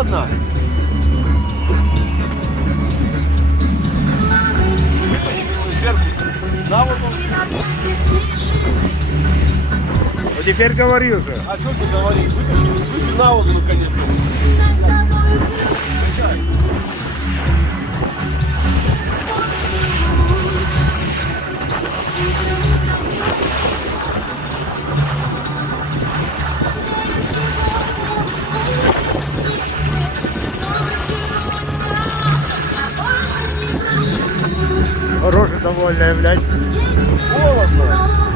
ладно. Вытащи его сверху. На вот он. А теперь говори уже. А что ты говоришь? Вытащи на воду наконец-то. Рожа довольная, блядь. Холодно.